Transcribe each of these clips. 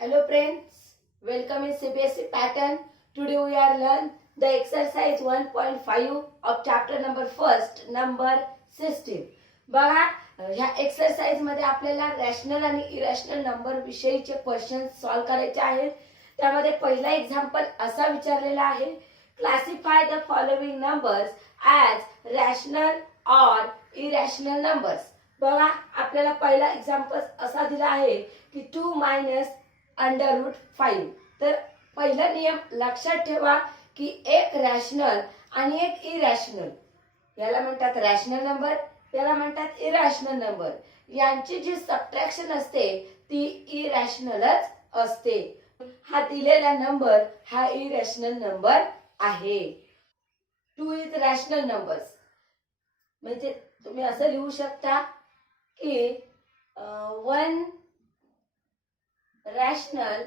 Hello friends, welcome in CBSE pattern. Today we are learn the exercise 1.5 of chapter number first number system. बघा ह्या exercise मध्ये आपल्याला rational आणि irrational number विषयीचे question solve करायचे आहेत. त्यामध्ये पहिला एक्झाम्पल असा विचारलेला आहे, classify the following numbers as rational or irrational numbers. बघा आपल्याला पहिला एक्झाम्पल असा दिला आहे की 2 मायनस √5. तर पहिला नियम लक्षात ठेवा की एक रॅशनल आणि एक इरॅशनल, याला म्हणतात रॅशनल नंबर, याला म्हणतात इरॅशनल नंबर. यांची जी सबट्रॅक्शन असते ती इरॅशनलच असते. हा दिलेला नंबर हा इरॅशनल नंबर आहे. 2 इज रॅशनल नंबर्स. म्हणजे तुम्ही असं लिहू शकता की 1 rational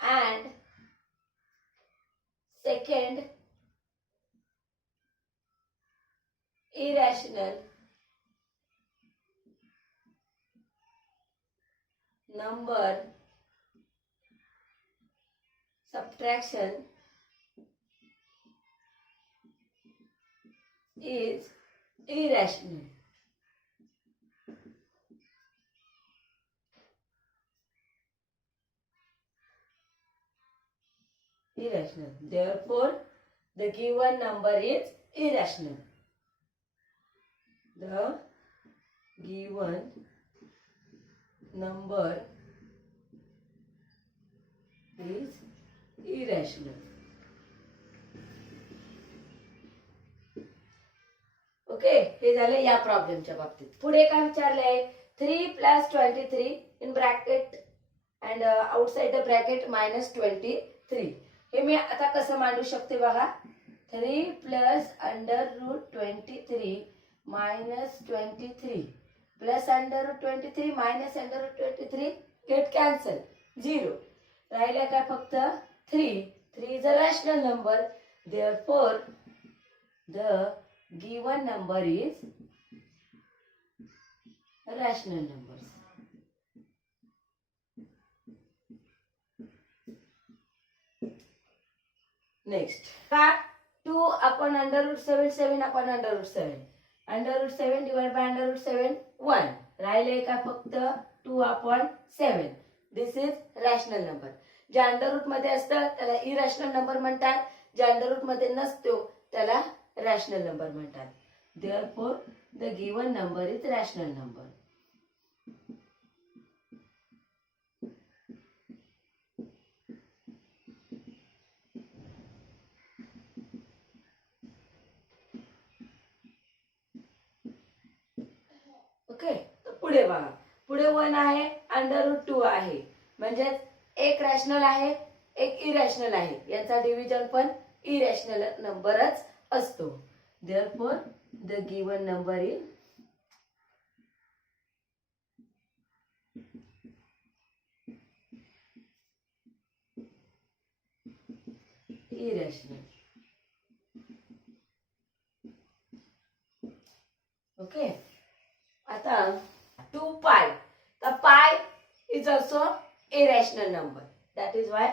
and second irrational number subtraction is irrational. Irrational. Therefore, the given number is irrational. The given number is irrational. Okay, हे झाले या प्रॉब्लेमच्या बाबतीत. पुढे काय विचारलंय, 3 + 23 in bracket and outside the bracket -23. हे मी आता कसं मांडू शकते बघा, 3 + √23 -23 प्लस √23 -√23 गेट कॅन्सल, 0 राहिलं काय, फक्त 3. 3 is a rational number. Therefore the given number is rational numbers. Next, 2 upon √7, 7 upon √7. √7 divided by √7 1. राहिले का फक्त 2 upon 7. This is rational number. जे अंडर मध्ये असतं त्याला इरॅशनल नंबर म्हणतात, जे अंडर मध्ये नसतो त्याला रॅशनल नंबर म्हणतात. Therefore, the given number is rational number. Okay, पुढे बघा, पुढे 1 आहे, √2 आहे, म्हणजे एक रॅशनल आहे एक इरॅशनल आहे. याचा डिव्हिजन पण इरॅशनल नंबरच असतो. Therefore, the given number is irrational. Okay. आता 2 pi. The pi is also irrational number. That is why,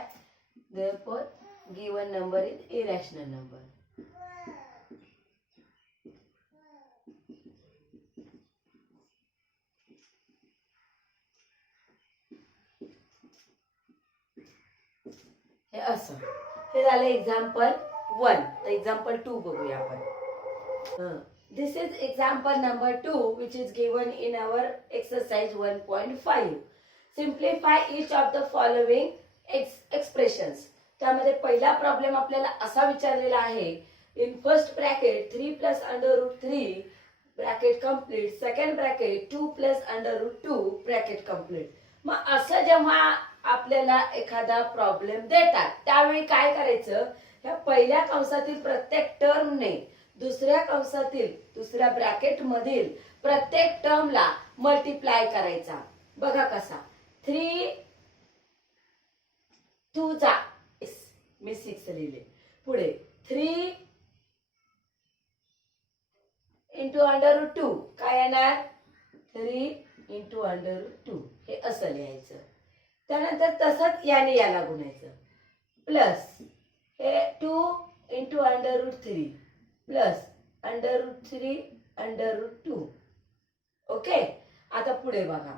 therefore, given number is irrational number. हे असं, हे झालं एक्झाम्पल 1. एक्झाम्पल 2 बघूया आपण. This is example number 2 which is given in our exercise 1.5. Simplify each of the following expressions. त्यामध्ये पहिला problem आपल्याला असा विचारलेला आहे, in first bracket 3 + √3 bracket complete, second bracket 2 + √2 bracket complete. मग असं जेव्हा आपल्याला एखादा प्रॉब्लेम देतात त्यावेळी काय करायचं, ह्या पहिल्या कंसातील प्रत्येक टर्मने दुसऱ्या कंसातील दुसऱ्या ब्रॅकेट मधील प्रत्येक टर्मला मल्टिप्लाय करायचा. बघा कसा, 3 2 जा, मी 6 लिहिले. पुढे 3 × √2 काय येणार, 3 इंटू √2 हे असं लिहायचं. त्यानंतर तसंच याने याला गुणायचं. प्लस हे 2 इंटू √3 प्लस √3 √2. ओके. आता पुढे बघा.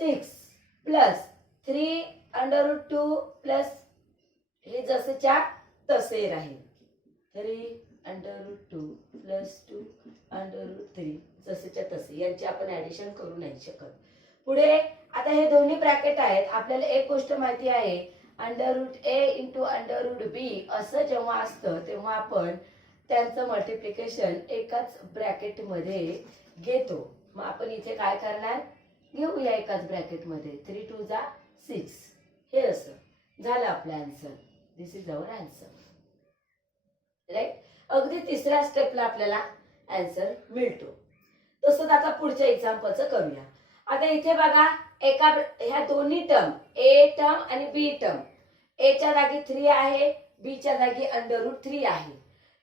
6 प्लस 3 √2 प्लस हे जसंच्या तसे राहील. 3 √2 प्लस 2 √3 जसंच्या तसे. यांची आपण ऍडिशन करू नाही शकत. पुढे आता हे दोन्ही ब्रॅकेट आहेत. आपल्याला एक गोष्ट माहिती आहे, √a इंटू √b असं जेव्हा असतं तेव्हा आपण त्यांचं मल्टिप्लिकेशन एकाच ब्रॅकेट मध्ये घेतो. मग आपण इथे काय करणार, घेऊया एकाच ब्रॅकेट मध्ये. 3 2 जा 6 हे असं झालं आपलं answer. This is our answer. Right. अगदी तिसऱ्या स्टेपला आपल्याला आन्सर मिळतो. तसंच आता पुढच्या एक्झाम्पलचं करूया. आता इथे बघा, एका ह्या दोन्ही टर्म ए टर्म आणि बी टर्म, ए च्या जागी 3 आहे, बी च्या जागी √3 आहे.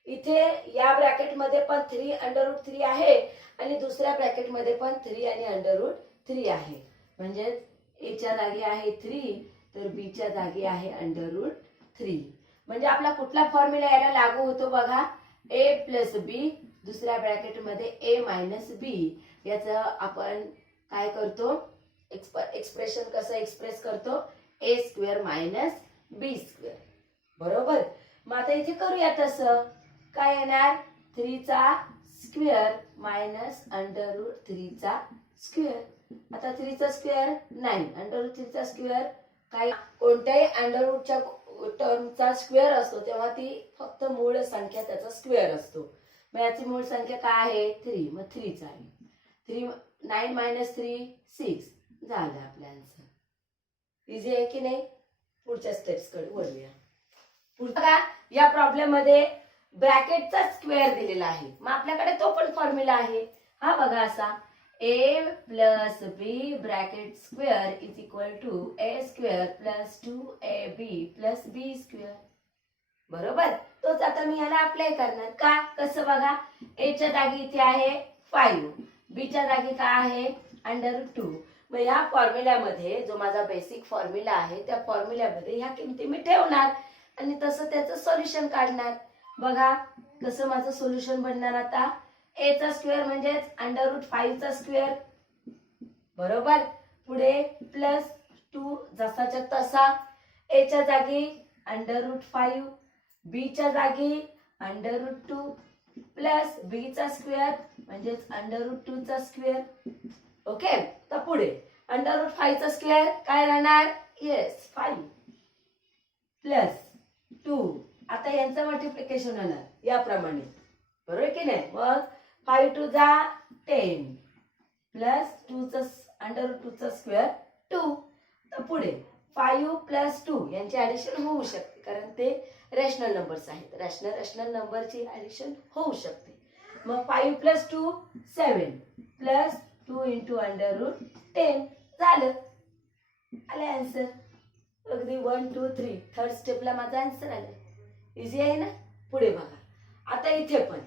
इथे या ब्रॅकेट मध्ये पण 3 √3 आहे आणि दुसऱ्या ब्रॅकेट मध्ये पण 3 आणि √3 आहे. म्हणजे ए च्या जागी आहे 3 तर बी च्या जागी आहे √3. म्हणजे आपला कुठला फॉर्म्युला याला लागू होतो बघा, ए प्लस बी दुसऱ्या ब्रॅकेट मध्ये ए मायनस बी. याचं आपण काय करतो, एक्सप्रेशन कसं एक्सप्रेस करतो, ए स्क्वेअर मायनस बी स्क्वेअर. बरोबर. मग आता इथे करूया तसं. काय येणार, 3 चा स्क्वेअर मायनस √3 चा स्क्वेअर. आता 3 चा स्क्वेअर 9, √3 चा स्क्वेअर काय, कोणत्याही √च्या टर्मचा स्क्वेअर असतो तेव्हा ती फक्त मूळ संख्या त्याचा स्क्वेअर असतो. मग याची मूळ संख्या काय आहे, 3. मग 3 चा आहे. 9 - 3 6 झालं आपलं आन्सर. इझी आहे की नाही. पुढच्या स्टेप्स कडे वळूया. बघा, या प्रॉब्लेम मध्ये ब्रॅकेटचा स्क्वेअर दिलेला आहे. मग आपल्याकडे तो पण फॉर्म्युला आहे. हा बघा असा, a plus B bracket square is equal to a square plus 2ab plus B square. बरोबर. तोच आता मी याला अप्लाय करणार. का, कसं बघा, a च्या जागी इथे आहे 5, b च्या जागी काय आहे √2. मग या फॉर्म्युल्यामध्ये जो माझा बेसिक फॉर्म्युला आहे त्या फॉर्म्युल्यामध्ये ह्या किमती मी ठेवणार आणि तसं त्याचं सोल्युशन काढणार. बघा कसं माझं सोल्युशन बनणार. आता a चा स्क्वेअर म्हणजेच √5 चा स्क्वेअर. बरोबर. पुढे प्लस 2 जसाच्या तसा, a च्या जागी √5, b च्या जागी √2 प्लस b चा स्क्वेअर म्हणजेच √2 चा स्क्वेअर. ओके. तर पुढे √5 चा स्क्वेअर काय राहणार, येस 5 प्लस 2. आता यांचं मल्टिप्लिकेशन होणार याप्रमाणे. बरोबर की नाही. मग 5 2 जा 10 प्लस 2 चा √2 चा स्क्वेअर 2. तर पुढे 5 प्लस 2 यांची ऍडिशन होऊ शकते कारण ते रॅशनल नंबर्स आहेत. रॅशनल नंबरची ऍडिशन होऊ शकते. मग 5 प्लस 2 7 प्लस 2 इंटू √10 झालं. आलं आन्सर. अगदी 1 2 3 थर्ड स्टेपला माझा आन्सर आला. इझी आहे ना. पुढे बघा, आता इथे पण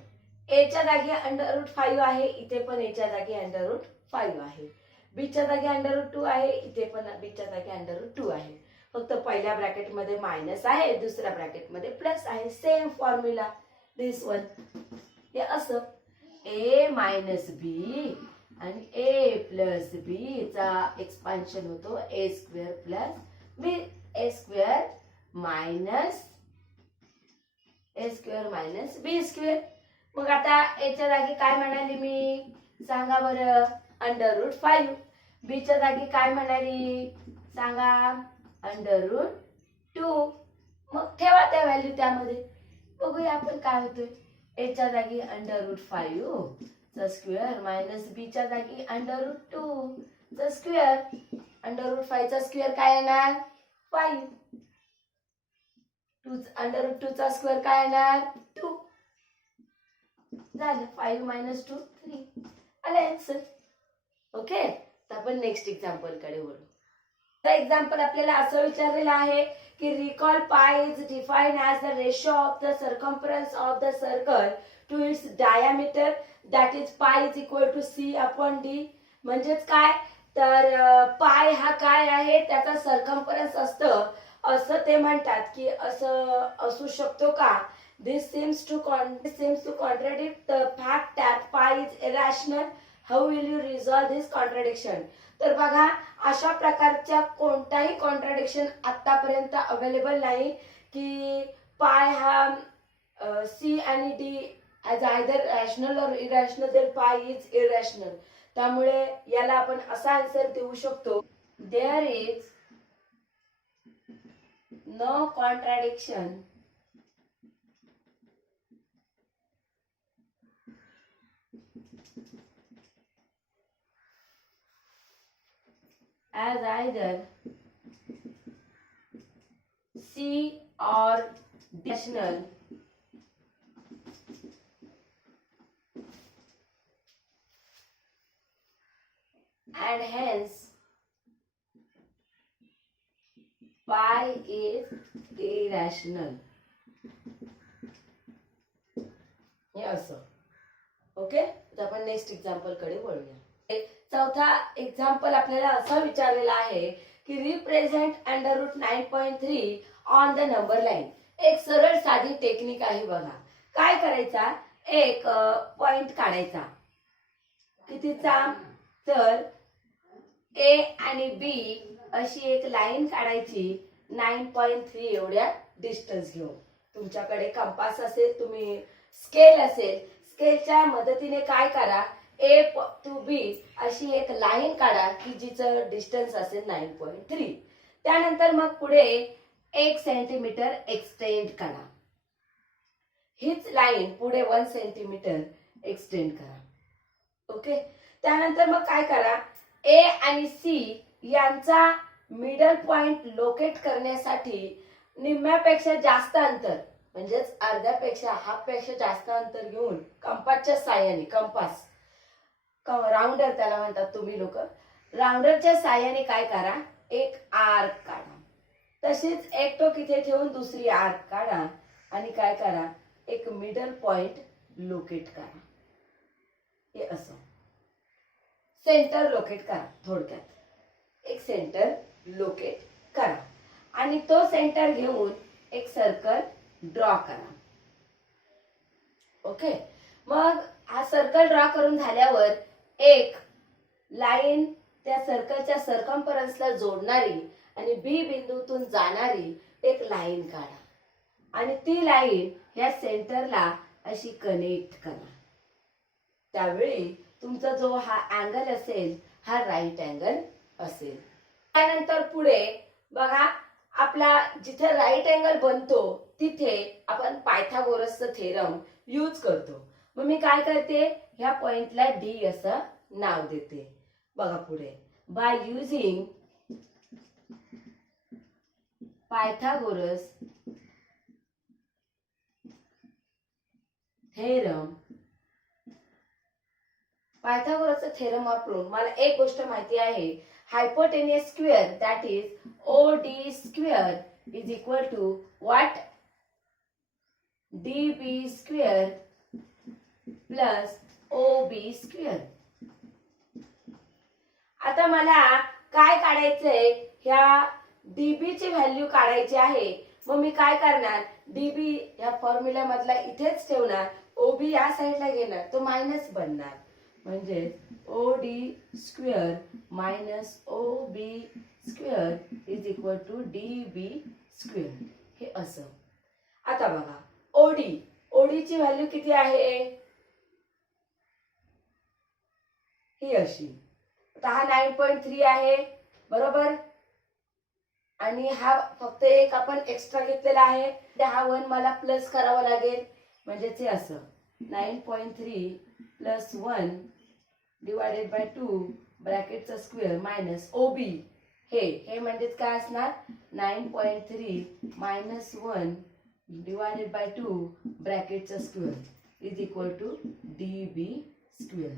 a च्या जागी √5 आहे, इथे पण a च्या जागी √5 आहे, b च्या जागी √2 आहे, इथे पण b च्या जागी √2 आहे. फक्त पहिल्या ब्रॅकेट मध्ये मायनस आहे, दुसऱ्या ब्रॅकेट मध्ये प्लस आहे. सेम फॉर्म्युला दिस वन. हे असं a मायनस बी आणि a प्लस बी चा एक्सपान्शन होतो a square plus B a square minus B square. मग आता a च्या जागी काय म्हणाली मी, सांगा बरं, √5. b च्या जागी काय म्हणाली सांगा, √2. मग ठेवा त्या व्हॅल्यू त्यामध्ये. बघूया आपण काय होतोय. a च्या जागी √5 चा स्क्वेअर मायनस b च्या जागी √2 चा स्क्वेअर. √5 चा स्क्वेअर काय येणार 5, √2 चा स्क्वेअर काय येणार 2. झालं. 5 - 2 3 आलं आन्सर. ओके. तर आपण नेक्स्ट एक्झाम्पल कडे वळू. तर एक्झाम्पल आपल्याला असं विचारलेलं आहे की recall pi is defined as the ratio of the circumference of the circle to its diameter that is pi is equal to C upon D. म्हणजेच काय तर पाय हा काय आहे त्याचा सर्कम्फरन्स असतं असं ते म्हणतात की असं असू शकतो का. This seems to contradict the fact that pi is irrational. How will you resolve this contradiction? तर बघा अशा प्रकारच्या कोणताही कॉन्ट्राडिक्शन आतापर्यंत अवेलेबल नाही की पाय हा सी आणि D as either rational or irrational then pi is irrational. त्यामुळे याला आपण असा आन्सर देऊ शकतो there is no contradiction as either C or rational and hence pi is irrational. हे असं. ओके, तर आपण नेक्स्ट एक्झाम्पल कडे वळूया. चौथा एक्झाम्पल आपल्याला असा विचारलेला आहे की represent under root 9.3 on the number line. एक सरळ साधी टेक्निक आहे बघा. काय करायचा, एक पॉइंट काढायचा. कितीचा तर ए आणि बी अशी एक लाईन काढायची 9.3 एवढ्या डिस्टन्स घेऊन. तुमच्याकडे कंपास असेल, तुम्ही स्केल असेल, स्केलच्या मदतीने काय करा ए टू बी अशी एक लाईन काढा की जिचं डिस्टन्स असेल 9.3. त्यानंतर मग पुढे 1 सेंटीमीटर एक्सटेंड करा. हीच लाईन पुढे 1 सेंटीमीटर एक्सटेंड करा. ओके, त्यानंतर मग काय करा ए आणि सी यांचा मिडल पॉइंट लोकेट करण्यासाठी निम्म्यापेक्षा जास्त अंतर म्हणजेच अर्ध्यापेक्षा हाफपेक्षा जास्त अंतर घेऊन कंपासच्या साहाय्याने, कंपास राउंडर त्याला म्हणतात तुम्ही लोक, राउंडरच्या साहाय्याने काय करा एक आर्क काढा. तशीच एक टोक इथे ठेवून दुसरी आर्क काढा आणि काय करा एक मिडल पॉइंट लोकेट करा. हे असं सेंटर लोकेट करा. थोडक्यात एक सेंटर लोकेट करा आणि तो सेंटर घेऊन एक सर्कल ड्रॉ करा. ओके, मग हा सर्कल ड्रॉ करून झाल्यावर एक लाईन त्या सर्कलच्या सर्कम्फरन्सला जोडणारी आणि बी बिंदूतून जाणारी एक लाईन काढा आणि ती लाईन ह्या सेंटरला अशी कनेक्ट करा. त्यावेळी तुमचा जो हा अँगल असेल हा राईट अँगल असेल. त्यानंतर पुढे बघा आपला जिथे राईट अँगल बनतो तिथे आपण पायथागोरसचं थेरम यूज करतो. मग मी काय करते ह्या पॉइंटला डी असं नाव देते. बघा पुढे बाय युजिंग पायथागोरस थेरम, पायथागोरसचं थेरम वापरून मला एक गोष्ट माहिती आहे, hypotenuse square that is OD square is equal to what DB square plus OB square. आता मला काय काढायचंय ह्या डीबी ची व्हॅल्यू काढायची आहे. मग मी काय करणार डीबी ह्या फॉर्म्युला मधला इथेच ठेवणार, ओबी या साईडला घेणार, तो मायनस बनणार. म्हणजे OD square minus OB square is equal to DB square. हे असं. आता बघा OD ची व्हॅल्यू किती आहे ही अशी. आता हा 9.3 आहे बरोबर आणि हा फक्त एक आपण एक्स्ट्रा घेतलेला आहे. हा 1 मला प्लस करावा लागेल म्हणजे ते असं 9.3 प्लस 1 डिवायडेड बाय 2 ब्रॅकेटचा स्क्वेअर मायनस OB. हे म्हणजेच काय असणार 9.3 मायनस 1 डिवायडेड बाय 2 ब्रॅकेटचा square is equal to DB square.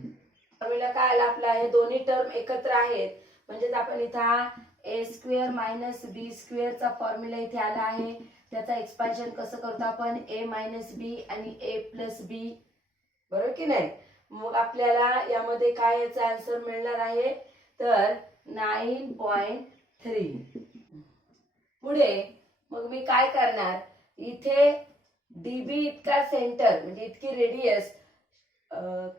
Formula काय आला आपला, हे दोन्ही टर्म एकत्र आहेत म्हणजेच आपण इथं ए स्क्वेअर मायनस बी स्क्वेअरचा फॉर्म्युला इथे आला आहे. त्याचा एक्सपान्शन कसं करतो आपण ए मायनस बी आणि ए प्लस बी बरोबर की नाही. मग आपल्याला यामध्ये काय याचा आन्सर मिळणार आहे तर 9.3. पुढे मग मी काय करणार, इथे डीबी इतका सेंटर म्हणजे इतकी रेडियस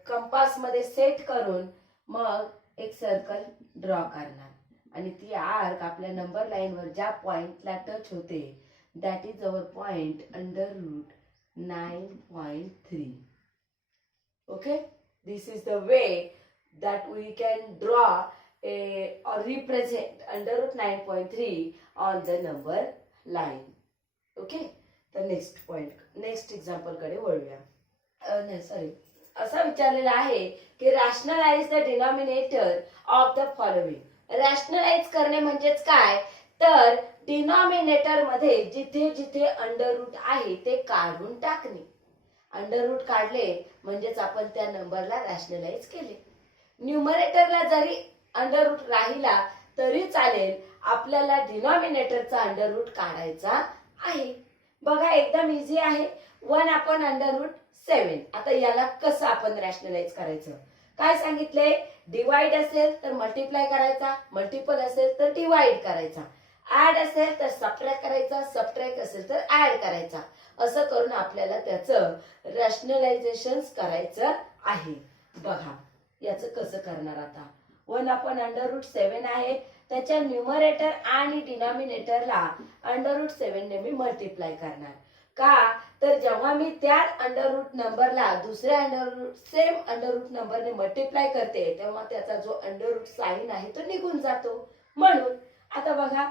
कंपास मध्ये सेट करून मग एक सर्कल ड्रॉ करणार आणि ती आर्क आपल्या नंबर लाईन वर ज्या पॉइंटला टच होते that is our point under root 9.3. okay, this is the way that we can draw or represent under root 9.3 on the number line. okay, तर नेक्स्ट एक्झाम्पल कडे वळूया. सॉरी, असा विचारलेला आहे की rationalise the denominator of the following. Rationalise करणे म्हणजेच काय तर डिनॉमिनेटर मध्ये जिथे जिथे अंडर रूट आहे ते काढून टाकणे. अंडर रूट काढले म्हणजेच आपण त्या नंबरला रॅशनलाइज केले. न्यूमरेटरला जरी अंडर रूट राहिला तरी चालेल, आपल्याला डिनॉमिनेटरचा अंडर रूट काढायचा आहे. बघा एकदम इझी आहे. 1/√7. आता याला कसं आपण रॅशनलाइज करायचं, काय सांगितलंय, डिवाइड असेल तर मल्टिप्लाय करायचा, मल्टिपल असेल तर डिवाइड करायचा, ऍड असेल तर सबट्रॅक्ट करायचा, सबट्रॅक्ट असेल तर ऍड करायचा. असं करून आपल्याला त्याचं रॅशनलायझेशन करायचं आहे. बघा याचं कसं करणार. आता 1/√7 आहे, त्याच्या न्यूमरेटर आणि डिनॉमिनेटरला √7 ने मी मल्टिप्लाय करणार. का तर जेव्हा मी त्या अंडररूट नंबरला दुसऱ्या सेम अंडररूट नंबरने मल्टिप्लाय करते तेव्हा त्याचा जो अंडररूट साइन आहे तो निघून जातो. म्हणून आता बघा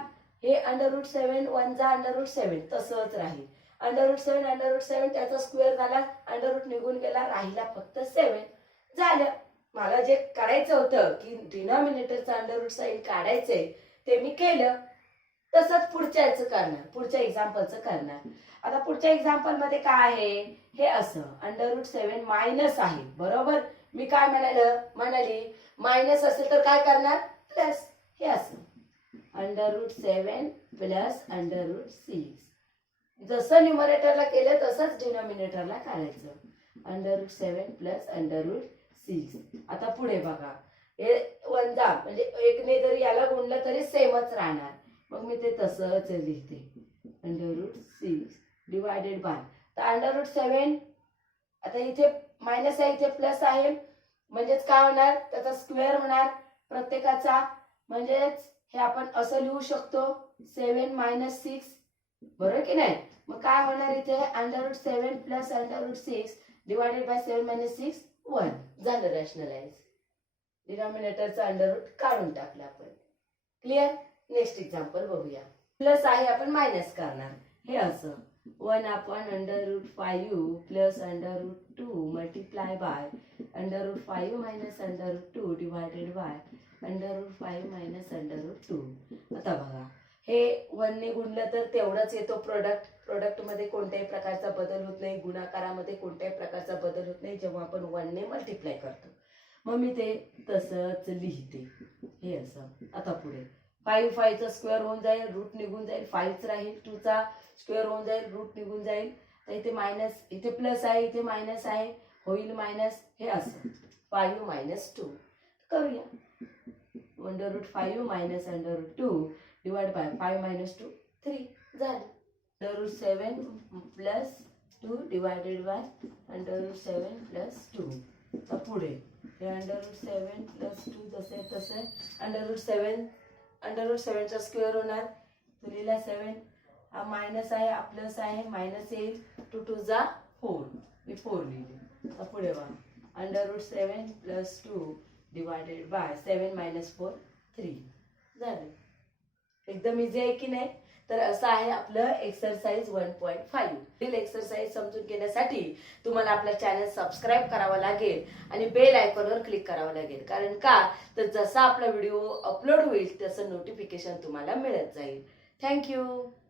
हे √7 1 जा √7 तसंच राहील. √7 त्याचा स्क्वेअर झाला, अंडररूट निघून गेला, राहिला फक्त 7. झालं. मला जे करायचं होतं की डिनॉमिनेटरचा अंडररूट साइन काढायचंय ते मी केलं. तसंच पुढच्याचं करणार, पुढच्या एक्झाम्पलचं करणार. आता पुढच्या एक्झाम्पल मध्ये काय आहे, हे असं √7 मायनस आहे. बरोबर, मी काय म्हणाली मायनस असेल तर काय करणार प्लस. हे असं √7 प्लस √6. जसं न्यूमरेटरला केलं तसंच डिनॉमिनेटरला करायचं. √7 प्लस √6. आता पुढे बघा हे 1 जा म्हणजे 1 ने जरी याला गुणलं तरी सेमच राहणार. मग मी ते तसंच लिहिते √6 डिवायडेड बाय. तर √7 आता इथे मायनस आहे इथे प्लस आहे म्हणजेच काय होणार त्याचा स्क्वेअर होणार प्रत्येकाचा. म्हणजेच हे आपण असं लिहू शकतो 7 - 6. बरोबर की नाही. मग काय होणार इथे √7 प्लस √6 डिवायडेड बाय 7 - 6 1. झालं रॅशनलाइज. डिनॉमिनेटरचा अंडररूट काढून टाकलं आपण. क्लिअर. नेक्स्ट एक्झाम्पल बघूया. प्लस आहे आपण मायनस करणार. हे असं 1/√5 plus √2 multiply by √5 minus √2 divided by √5 minus √2. आता बघा हे 1 ने गुणलं तर तेवढंच येतो प्रोडक्ट मध्ये कोणत्याही प्रकारचा बदल होत नाही, गुणाकारामध्ये कोणत्याही प्रकारचा बदल होत नाही जेव्हा आपण 1 ने मल्टिप्लाय करतो. मग मी ते तसंच लिहिते. हे असं. आता पुढे 5 चा स्क्वेअर होऊन जाईल, रूट निघून जाईल, 5 राहील, 2 चा स्क्वेअर होऊन जाईल, रूट निघून जाईल. तर इथे मायनस, इथे प्लस आहे, इथे मायनस आहे, होईल मायनस. हे असं 5 - 2 करूया. √5 मायनस √2 डिवाइड बाय 5 - 2 3. झालं. √7 प्लस 2 डिवायडेड बाय √7 प्लस 2. तर पुढे हे √7 प्लस 2 जसे तसे √7 चा स्क्वेअर होणार. लिहिला 7, हा मायनस आहे हा प्लस आहे, मायनस येईल. 2 2 जा 4. मी 4 लिहिले. तर पुढे बघा √7 प्लस 2 डिवायडेड बाय 7 - 4 3. झालं. एकदम इझी आहे की नाही. तर असं आहे आपलं एक्सरसाइज 1.5. पुढील एक्सरसाइज समजून घेण्यासाठी तुम्हाला आपलं चॅनल सबस्क्राईब करावं लागेल आणि बेल आयकॉनवर क्लिक करावं लागेल. कारण का तर जसा आपला व्हिडिओ अपलोड होईल तसं नोटिफिकेशन तुम्हाला मिळत जाईल. थँक्यू.